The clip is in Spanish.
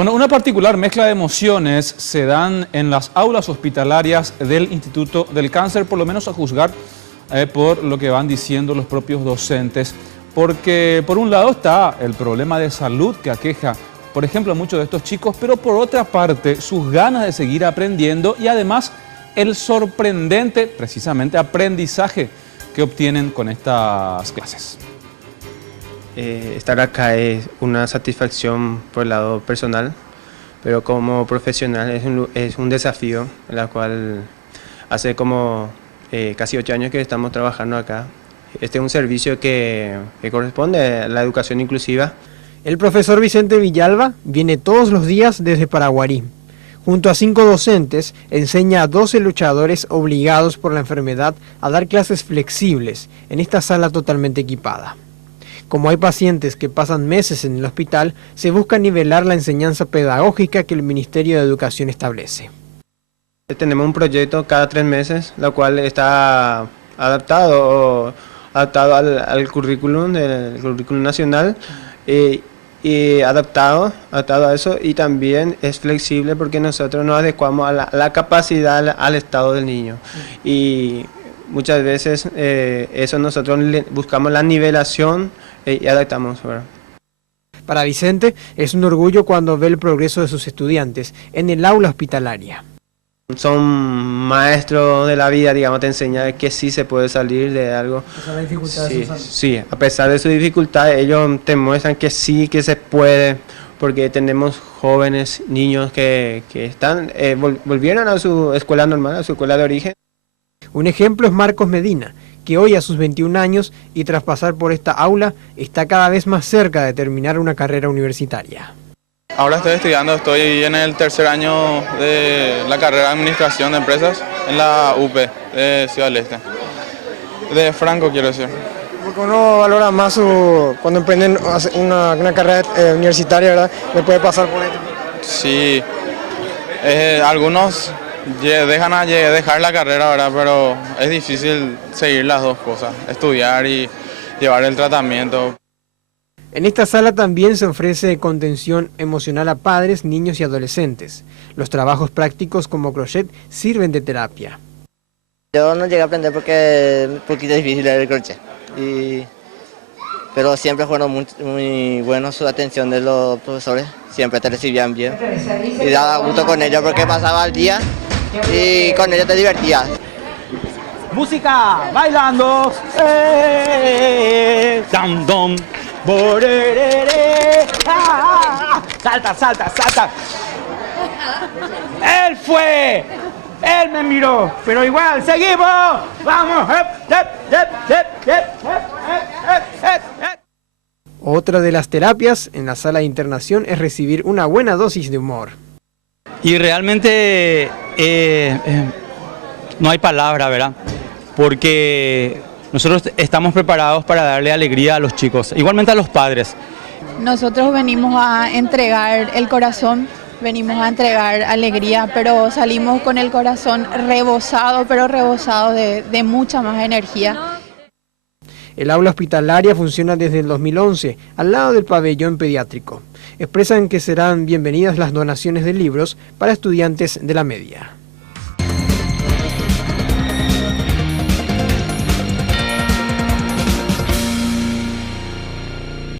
Bueno, una particular mezcla de emociones se dan en las aulas hospitalarias del Instituto del Cáncer, por lo menos a juzgar por lo que van diciendo los propios docentes. Porque por un lado está el problema de salud que aqueja, por ejemplo, a muchos de estos chicos, pero por otra parte sus ganas de seguir aprendiendo y además el sorprendente, precisamente, aprendizaje que obtienen con estas clases. Estar acá es una satisfacción por el lado personal, pero como profesional es un desafío, en la cual hace como casi 8 años que estamos trabajando acá. Este es un servicio que corresponde a la educación inclusiva. El profesor Vicente Villalba viene todos los días desde Paraguarí. Junto a 5 docentes, enseña a 12 luchadores obligados por la enfermedad a dar clases flexibles en esta sala totalmente equipada. Como hay pacientes que pasan meses en el hospital, se busca nivelar la enseñanza pedagógica que el Ministerio de Educación establece. Tenemos un proyecto cada 3 meses, la cual está adaptado al currículum del currículum nacional y adaptado a eso, y también es flexible porque nosotros nos adecuamos a la capacidad, al estado del niño. Y muchas veces eso nosotros buscamos la nivelación y adaptamos, ¿verdad? Para Vicente es un orgullo cuando ve el progreso de sus estudiantes en el aula hospitalaria. Son maestros de la vida, digamos, te enseñan que sí se puede salir de algo. A pesar de dificultades, sí, a pesar de sus dificultades, ellos te muestran que sí, que se puede, porque tenemos jóvenes, niños que volvieron a su escuela normal, a su escuela de origen. Un ejemplo es Marcos Medina, que hoy a sus 21 años y tras pasar por esta aula está cada vez más cerca de terminar una carrera universitaria. Ahora estoy estudiando, estoy en el 3er año de la carrera de Administración de Empresas en la UP de Ciudad del Este. De Franco, quiero decir. Porque uno valora más cuando emprenden una carrera universitaria, ¿verdad? ¿Me puede pasar por esto? Sí, algunos dejar la carrera, ¿verdad? Pero es difícil seguir las dos cosas, estudiar y llevar el tratamiento. En esta sala también se ofrece contención emocional a padres, niños y adolescentes. Los trabajos prácticos como crochet sirven de terapia. Yo no llegué a aprender porque es un poquito difícil el crochet, pero siempre fueron muy buenos su atención de los profesores, siempre te recibían bien y daba gusto con ellos porque pasaba el día y con ellos te divertías. Música, bailando, dam, dam. Salta, salta, salta. Él fue, él me miró, pero igual, seguimos. Vamos. Otra de las terapias en la sala de internación es recibir una buena dosis de humor. Y realmente no hay palabra, ¿verdad? Porque nosotros estamos preparados para darle alegría a los chicos, igualmente a los padres. Nosotros venimos a entregar el corazón, venimos a entregar alegría, pero salimos con el corazón rebosado, pero rebosado de mucha más energía. El aula hospitalaria funciona desde el 2011, al lado del pabellón pediátrico. Expresan que serán bienvenidas las donaciones de libros para estudiantes de la media.